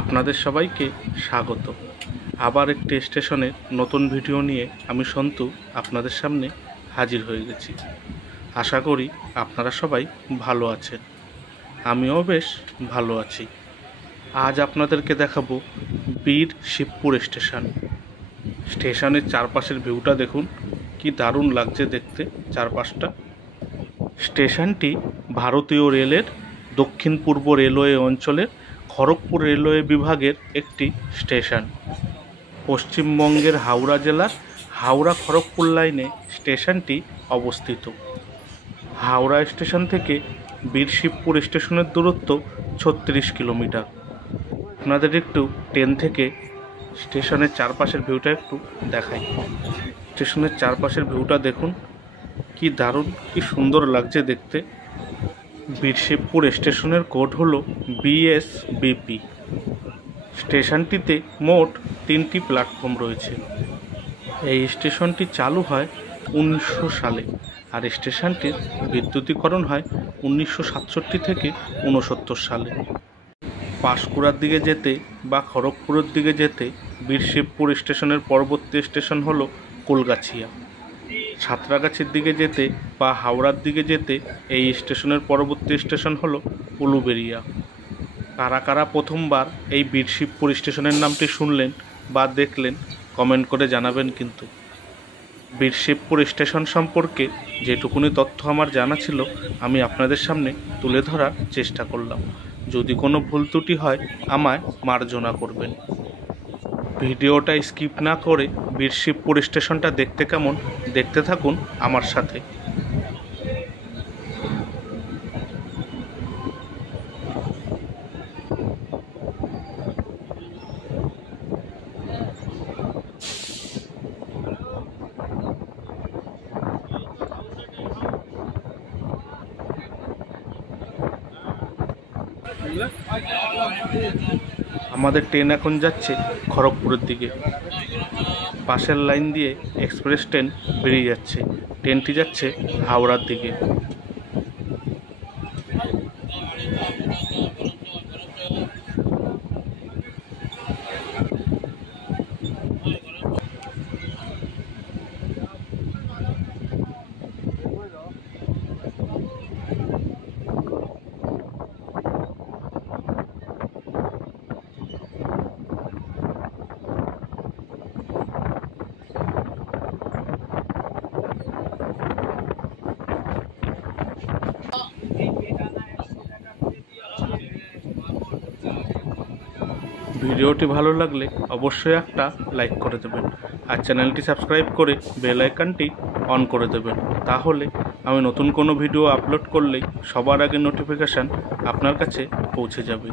আপনাদের সবাইকে স্বাগত। আবার একটি স্টেশনের নতুন ভিডিও নিয়ে আমি সন্তু আপনাদের সামনে হাজির হয়ে গেছি। আশা করি আপনারা সবাই ভালো আছেন, আমিও বেশ ভালো আছি। আজ আপনাদেরকে দেখাবো বীর শিবপুর স্টেশন। স্টেশনের চারপাশের ভিউটা দেখুন, কি দারুণ লাগছে দেখতে চারপাশটা। স্টেশনটি ভারতীয় রেলের দক্ষিণ পূর্ব রেলওয়ে অঞ্চলের খড়গপুর রেলওয়ে বিভাগের একটি স্টেশন। পশ্চিমবঙ্গের হাওড়া জেলার হাওড়া খড়গপুর লাইনে স্টেশনটি অবস্থিত। হাওড়া স্টেশন থেকে বীর শিবপুর স্টেশনের দূরত্ব 36 কিলোমিটার। আপনাদের একটু ট্রেন থেকে স্টেশনের চারপাশের ভিউটা একটু দেখাই। স্টেশনের চারপাশের ভিউটা দেখুন, কি দারুণ, কি সুন্দর লাগছে দেখতে। বীর শিবপুর স্টেশনের কোড হলো BSBP। স্টেশনটিতে মোট 3টি প্ল্যাটফর্ম রয়েছে। এই স্টেশনটি চালু হয় 1900 সালে, আর স্টেশনটির বিদ্যুতীকরণ হয় 1967 থেকে 69 সালে। পাঁশকুড়ার দিকে যেতে বা খড়গপুরের দিকে যেতে বীর শিবপুর স্টেশনের পরবর্তী স্টেশন হলো কলগাছিয়া। সাঁতরাগাছির দিকে যেতে বা হাওড়ার দিকে যেতে এই স্টেশনের পরবর্তী স্টেশন হলো উলুবেড়িয়া। কারা কারা প্রথমবার এই বীর শিবপুর স্টেশনের নামটি শুনলেন বা দেখলেন কমেন্ট করে জানাবেন। কিন্তু বীর শিবপুর স্টেশন সম্পর্কে যেটুকুনি তথ্য আমার জানা ছিল আমি আপনাদের সামনে তুলে ধরার চেষ্টা করলাম। যদি কোনো ভুল ত্রুটি হয় আমায় মার্জনা করবেন। ভিডিওটা স্কিপ না করে বীর শিবপুর স্টেশনটা দেখতে কেমন দেখতে থাকুন আমার সাথে। আমাদের ট্রেন এখন যাচ্ছে খড়গপুরের দিকে। পাশের লাইন দিয়ে এক্সপ্রেস ট্রেন বেরিয়ে যাচ্ছে। ট্রেনটি যাচ্ছে হাওড়ার দিকে। ভিডিওটি ভালো লাগলে অবশ্যই একটা লাইক করে দেবেন, আর চ্যানেলটি সাবস্ক্রাইব করে বেল আইকনটি অন করে দেবেন। তাহলে আমি নতুন কোনো ভিডিও আপলোড করলেই সবার আগে নোটিফিকেশান আপনার কাছে পৌঁছে যাবে।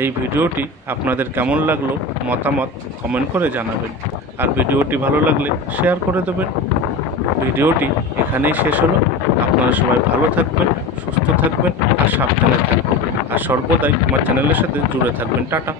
এই ভিডিওটি আপনাদের কেমন লাগলো মতামত কমেন্ট করে জানাবেন, আর ভিডিওটি ভালো লাগলে শেয়ার করে দেবেন। ভিডিওটি এখানেই শেষ হলো। আপনারা সবাই ভালো থাকবেন, সুস্থ থাকবেন আর সাবধানে থাকবেন, আর সর্বদাই আমার চ্যানেলের সাথে জুড়ে থাকবেন। টাটা।